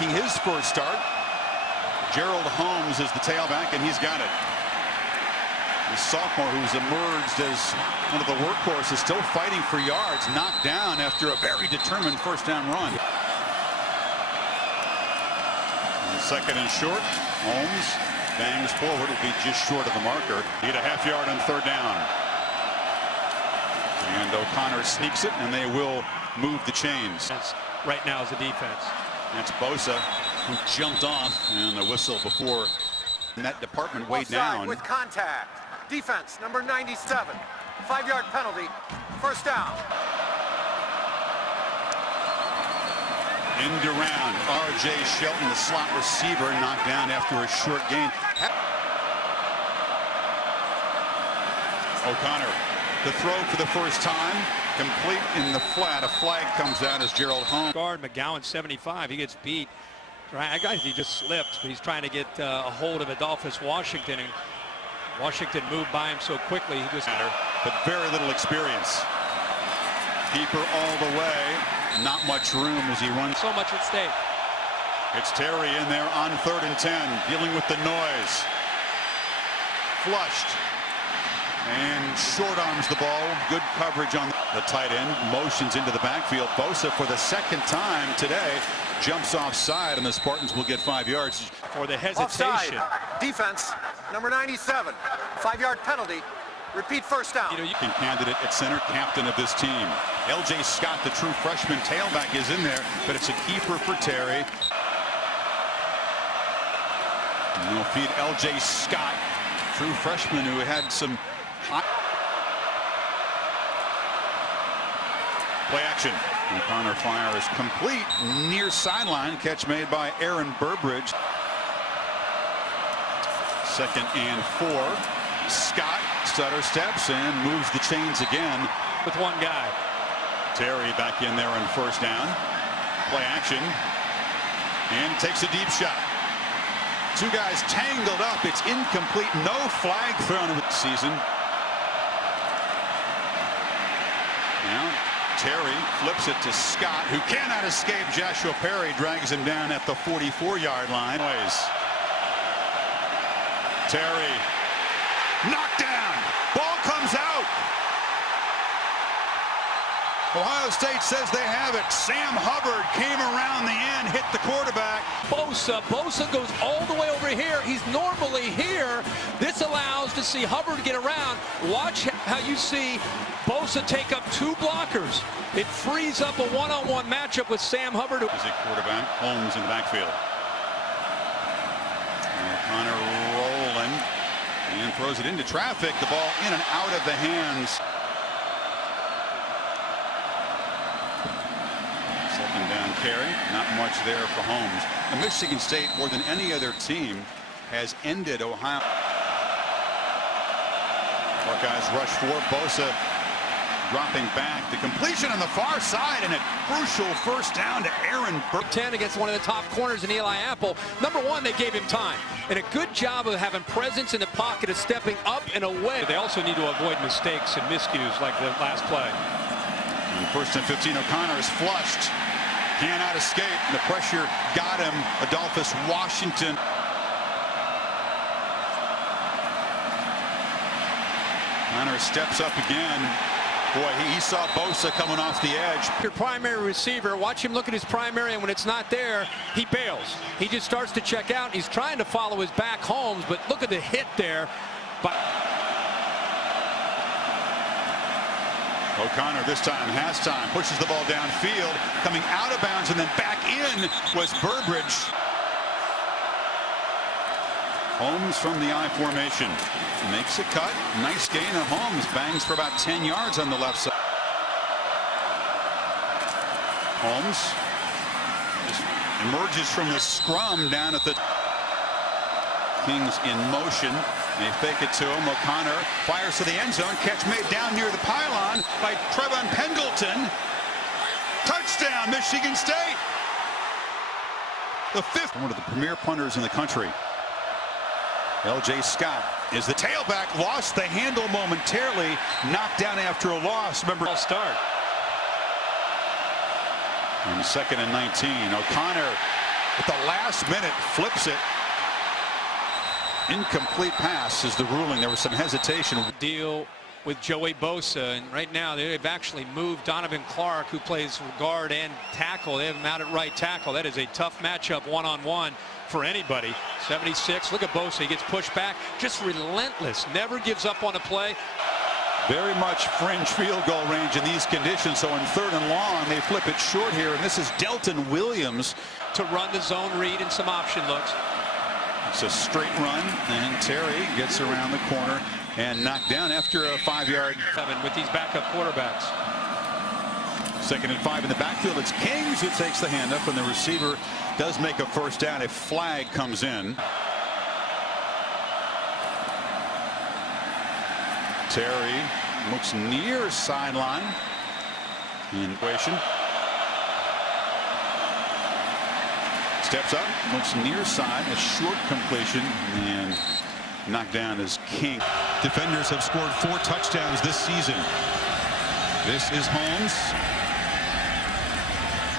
making his first start. Gerald Holmes is the tailback, and he's got it. The sophomore who's emerged as one of the workhorses, still fighting for yards, knocked down after a very determined first down run. And second and short, Holmes bangs forward, will be just short of the marker. Need a half yard on third down. And O'Connor sneaks it, and they will move the chains. Right now as a defense. That's Bosa, who jumped off, and a whistle before that department way down. With contact. Defense, number 97. 5-yard penalty. First down. End around. R.J. Shelton, the slot receiver, knocked down after a short gain. O'Connor, the throw for the first time, complete in the flat. A flag comes out as Gerald Holmes. Guard McGowan, 75. He gets beat. That guy, he just slipped, but he's trying to get a hold of Adolphus Washington, and Washington moved by him so quickly. He just but very little experience. Keeper all the way. Not much room as he runs. So much at stake. It's Terry in there on 3rd and 10, dealing with the noise. Flushed. And short arms the ball. Good coverage on the tight end. Motions into the backfield. Bosa, for the second time today, jumps offside, and the Spartans will get 5 yards. For the hesitation. Offside. Defense, number 97. 5-yard penalty. Repeat first down. Candidate at center, captain of this team. L.J. Scott, the true freshman tailback, is in there, but it's a keeper for Terry. And they'll feed L.J. Scott, true freshman who had some hot play action. O'Connor fire is complete near sideline. Catch made by Aaron Burbridge. 2nd and 4. Scott stutter steps and moves the chains again with one guy. Terry back in there on first down. Play action. And takes a deep shot. 2 guys tangled up. It's incomplete. No flag thrown with the season. Now Terry flips it to Scott, who cannot escape. Joshua Perry drags him down at the 44-yard line. Terry knocked down. Ball comes out. Ohio State says they have it. Sam Hubbard came around the end, hit the quarterback. Bosa goes all the way over here. He's normally here. This allows to see Hubbard get around. Watch how you see Bosa take up 2 blockers. It frees up a one-on-one matchup with Sam Hubbard. As a quarterback, Holmes in the backfield. O'Connor rolling and throws it into traffic. The ball in and out of the hands. Second down carry. Not much there for Holmes. And Michigan State, more than any other team, has ended Ohio. Buckeyes rush for Bosa, dropping back. The completion on the far side, and a crucial first down to Aaron Burke. 10 against one of the top corners in Eli Apple. Number 1, they gave him time. And a good job of having presence in the pocket, of stepping up and away. They also need to avoid mistakes and miscues like the last play. And 1st and 15, O'Connor is flushed. Cannot escape. The pressure got him. Adolphus Washington. O'Connor steps up again. Boy, he saw Bosa coming off the edge. Your primary receiver, watch him look at his primary, and when it's not there, he bails. He just starts to check out. He's trying to follow his back, Holmes, but look at the hit there. But O'Connor this time has time, pushes the ball downfield, coming out of bounds, and then back in was Burbridge. Holmes from the I formation makes a cut. Nice gain of Holmes. Bangs for about 10 yards on the left side. Holmes just emerges from the scrum down at the Kings in motion. They fake it to him. O'Connor fires to the end zone. Catch made down near the pylon by Trevon Pendleton. Touchdown, Michigan State. The 5th. One of the premier punters in the country. L.J. Scott is the tailback. Lost the handle momentarily. Knocked down after a loss. Remember, I'll start. And 2nd and 19. O'Connor at the last minute flips it. Incomplete pass is the ruling. There was some hesitation. Deal with Joey Bosa, and right now they've actually moved Donovan Clark, who plays guard and tackle. They have him out at right tackle. That is a tough matchup one-on-one for anybody. 76. Look at Bosa. He gets pushed back. Just relentless. Never gives up on a play. Very much fringe field goal range in these conditions. So in 3rd and long, they flip it short here, and this is Delton Williams To run the zone read and some option looks. It's a straight run, and Terry gets around the corner and knocked down after a 5-yard. With these backup quarterbacks. 2nd and 5 in the backfield. It's Kings who takes the handoff, and the receiver does make a first down. A flag comes in. Terry looks near sideline. Equation. Steps up, looks near side, a short completion, and knocked down as King. Defenders have scored 4 touchdowns this season. This is Holmes.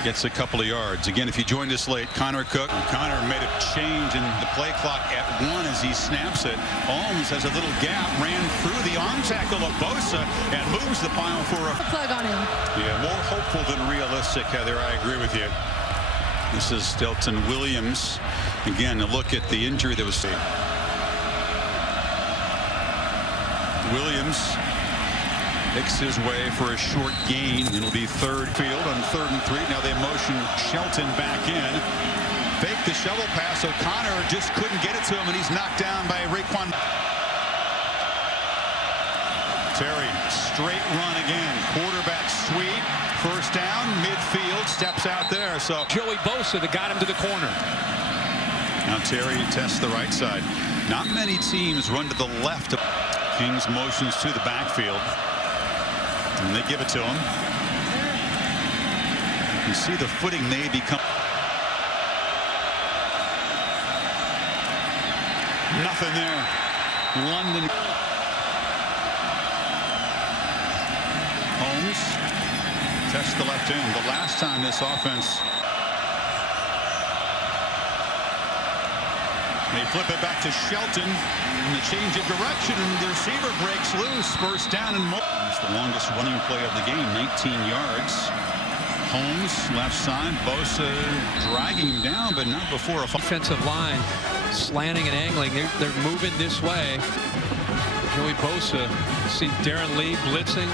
Gets a couple of yards. Again, if you joined us late, Connor Cook. Connor made a change in the play clock at 1 as he snaps it. Holmes has a little gap, ran through the arm tackle of Bosa and moves the pile for a plug on him. Yeah, more hopeful than realistic, Heather. I agree with you. This is Delton Williams. Again, a look at the injury that was made. Williams makes his way for a short gain. It'll be 3rd field on 3rd and 3. Now they motion Shelton back in. Fake the shovel pass. O'Connor just couldn't get it to him, and he's knocked down by Raekwon. Terry, straight run again. Quarterback sweep. First down, midfield, steps out there. So Joey Bosa that got him to the corner. Now Terry tests the right side. Not many teams run to the left. Kings motions to the backfield, and they give it to him. You see the footing may become. Nothing there. London. Holmes tests the left end. The last time this offense. They flip it back to Shelton, and the change of direction, and the receiver breaks loose. First down and more. It's the longest running play of the game, 19 yards. Holmes, left side. Bosa dragging him down, but not before a Offensive line slanting and angling. They're moving this way. Joey Bosa, see Darren Lee blitzing.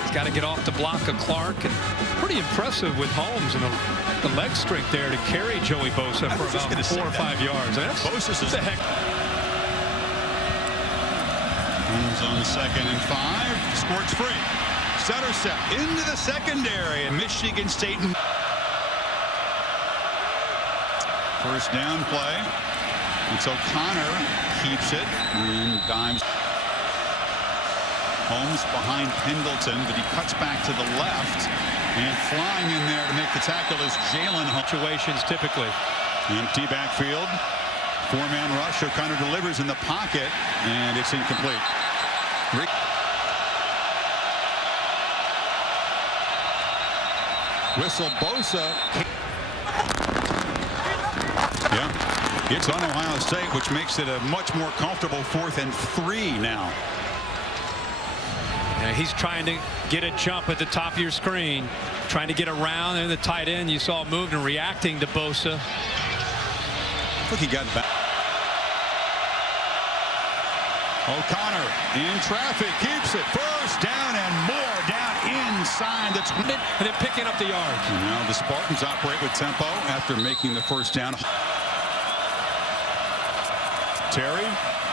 He's got to get off the block of Clark, and pretty impressive with Holmes and the leg strength there to carry Joey Bosa for about 4 or 5 yards. That's Bosa's the heck. Holmes on 2nd and 5. Sports free. Center step into the secondary, and Michigan State. First down play. It's O'Connor keeps it and dives. Holmes behind Pendleton, but he cuts back to the left, and flying in there to make the tackle is Jalen. Situations typically. Empty backfield. 4-man rush. O'Connor delivers in the pocket, and it's incomplete. Whistle. Bosa. Yeah, it's on Ohio State, which makes it a much more comfortable 4th and 3 now. Yeah, he's trying to get a jump at the top of your screen, trying to get around, and the tight end you saw moved and reacting to Bosa. Look, he got back. O'Connor in traffic, keeps it. First down and more down inside the 20. And then picking up the yards. Now the Spartans operate with tempo after making the first down. Terry,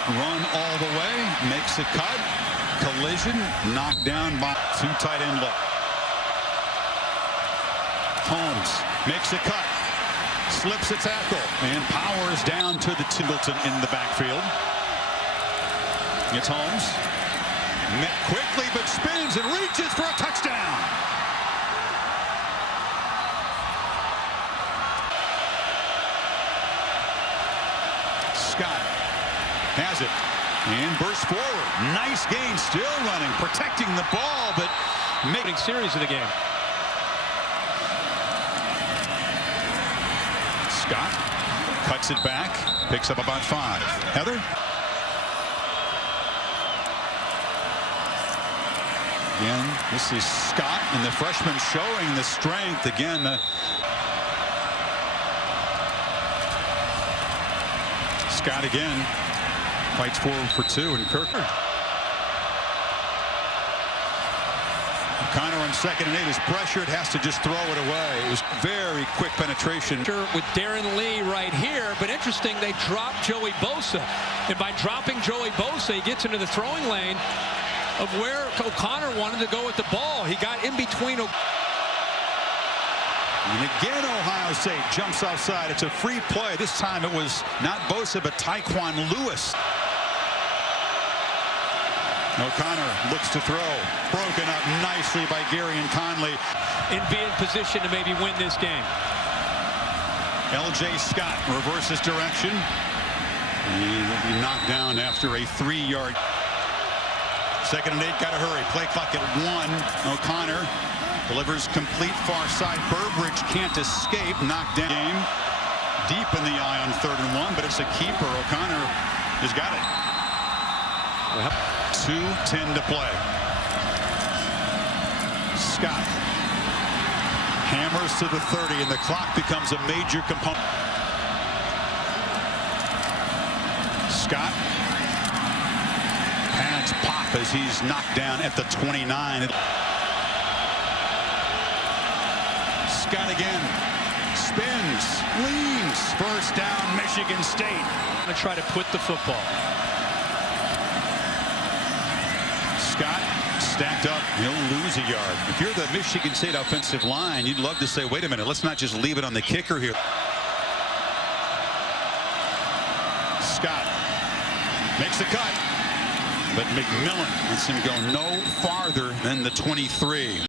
run all the way, makes a cut. Collision, knocked down by 2 tight end look. Holmes makes a cut, slips a tackle, and powers down to the Pendleton in the backfield. It's Holmes, met quickly but spins and reaches for a touchdown. Scott has it. And bursts forward. Nice gain, still running, protecting the ball, but making series of the game. Scott cuts it back, picks up about 5. Heather? Again, this is Scott, and the freshman showing the strength again. Scott again fights forward for 2, and Kirker. O'Connor on 2nd and 8 is pressured, has to just throw it away. It was very quick penetration. With Darren Lee right here, but interesting, they dropped Joey Bosa. And by dropping Joey Bosa, he gets into the throwing lane of where O'Connor wanted to go with the ball. He got in between. And again, Ohio State jumps offside. It's a free play. This time it was not Bosa, but Tyquan Lewis. O'Connor looks to throw. Broken up nicely by Gary and Conley. And be in position to maybe win this game. L.J. Scott reverses direction. He will be knocked down after a 3-yard. 2nd and 8, gotta hurry. Play clock at 1. O'Connor delivers complete far side. Burbridge can't escape. Knocked down. Game deep in the eye on 3rd and 1, but it's a keeper. O'Connor has got it. 2:10 to play. Scott hammers to the 30, and the clock becomes a major component. Scott. Pads pop as he's knocked down at the 29. Scott again. Spins. Leans. First down, Michigan State. I'm going to try to put the football. Scott stacked up. He'll lose a yard. If you're the Michigan State offensive line, you'd love to say, wait a minute, let's not just leave it on the kicker here. Scott makes the cut. But McMillan lets him go no farther than the 23.